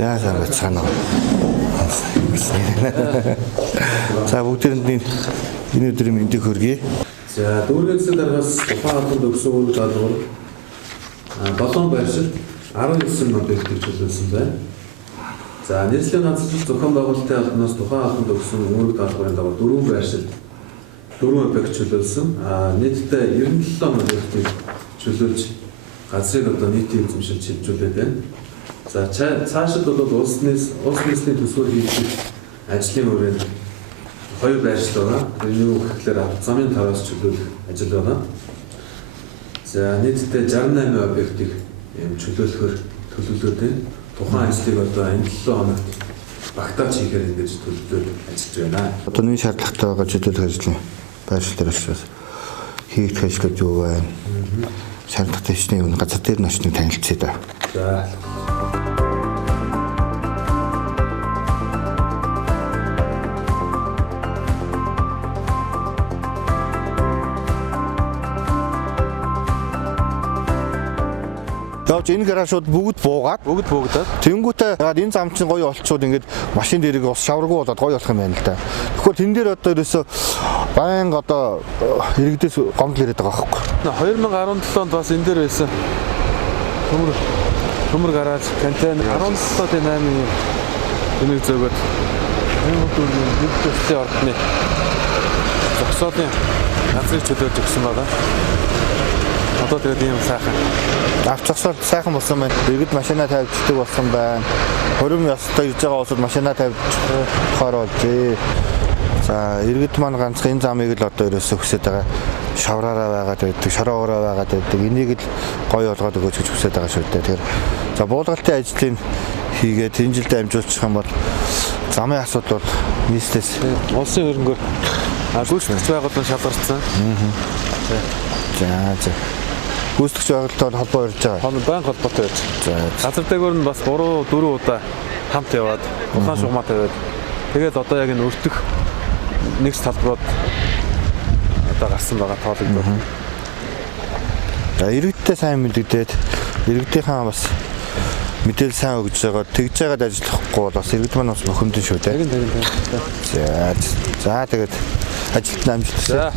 За сайн байна. За бүгдээрэнд энэ өдрийн мэндийг хүргэе. За дүүргээс дараагаас тухайн албанд өгсөн үйл даалгавар 7 байршилд 19 объектыг чөлөөлсөн байна. За нийслэлийн ганцлал зохион байгуулалтын албанаас тухайн албанд өгсөн үйл даалгаврын дагуу 4 байршилд 4 объект чөлөөлсөн. Нийтдээ 97 объектыг чөлөөлж газрыг одоо нийтийн эзэмшилж шилжүүлээд байна. За цаашид бол улс нийслэлийн төсвөр хийх ажлын хүрээнд 2 байршил байгаа. Энэ юу гэхээр замын тараас чөлөөлөх ажил байгаа. За нийтдээ 68 объектыг чөлөөлөхөөр төлөвлөд байна. Тухайн ажлыг одоо энэ 7 хоногт багтааж хийхээр ингэж төлөвлөд ажиллаж байна. Одоо энэ шаардлагатай байгаа чөлөөлөх ажлын байршил дээр бас хийгдэх ажлууд юу байна? Шаардлагатай хэвчний өмнө газар дээр очныг танилцъя да. За энэ гаражууд бүгд буугаад тэнгүүтээ ягаад энэ зам чинь гоё олцоод ингээд машин дээрээ ус шавраггүй болоод гоё болох юм байна л да. Тэгэхээр тэн дээр одоо ерөөсө байнга одоо иргэдээс гомдол ирээд байгаа байхгүй. 2017 онд бас энэ дээр байсан төмөр гараж контейнер 17.8-ийн энийг зөөгөөд энэ дүүргийн дэд төслийн ордны зогсоолын газрыг чөлөөлж өгсөн байгаа. Одоо тэгээд ийм сайхан авцгасаар сайхан болсон байна. Иргэд машина тавьждаг болсон байна. Хорим ёстой ирж байгаа улсад машина тавьж болохоор болжээ. За иргэд маань ганцхан энэ замыг л одоо ерөөсөө хүсэж байгаа. Шавраараа байгаад байдаг, шороогоороо байгаад байдаг. Энийг л гоё болгоод өгөөч гэж хүсэж байгаа шүү дээ. Тэгэхээр за буулгалтын ажлыг хийгээд энэ жилдээ амжуулчих юм бол замын асуудал бол нийслээс улсын хөрөнгөөр гүйцэтгэгч байгууллага шалгарсан. За гүйцэтгэгч байгууллагатай холбоо ирж байгаа. Банк холбоотой байж. Газар дээгүүр нь бас 3-4 удаа хамт яваад улаан шугамаа тавиад тэгээд одоо яг энэ өртөх нэг салбарууд одоо гарсан байгаа тоологдод. За иргэдтэй сайн мэдэгдээд иргэдийнхаа бас мэдээлэл сайн өгж байгаа тэгж байгаад ажиллахгүй бол бас иргэд маань бас бохомдсон шүү дээ. Тэгин. За тэгээд ажилд нь амжилт. За.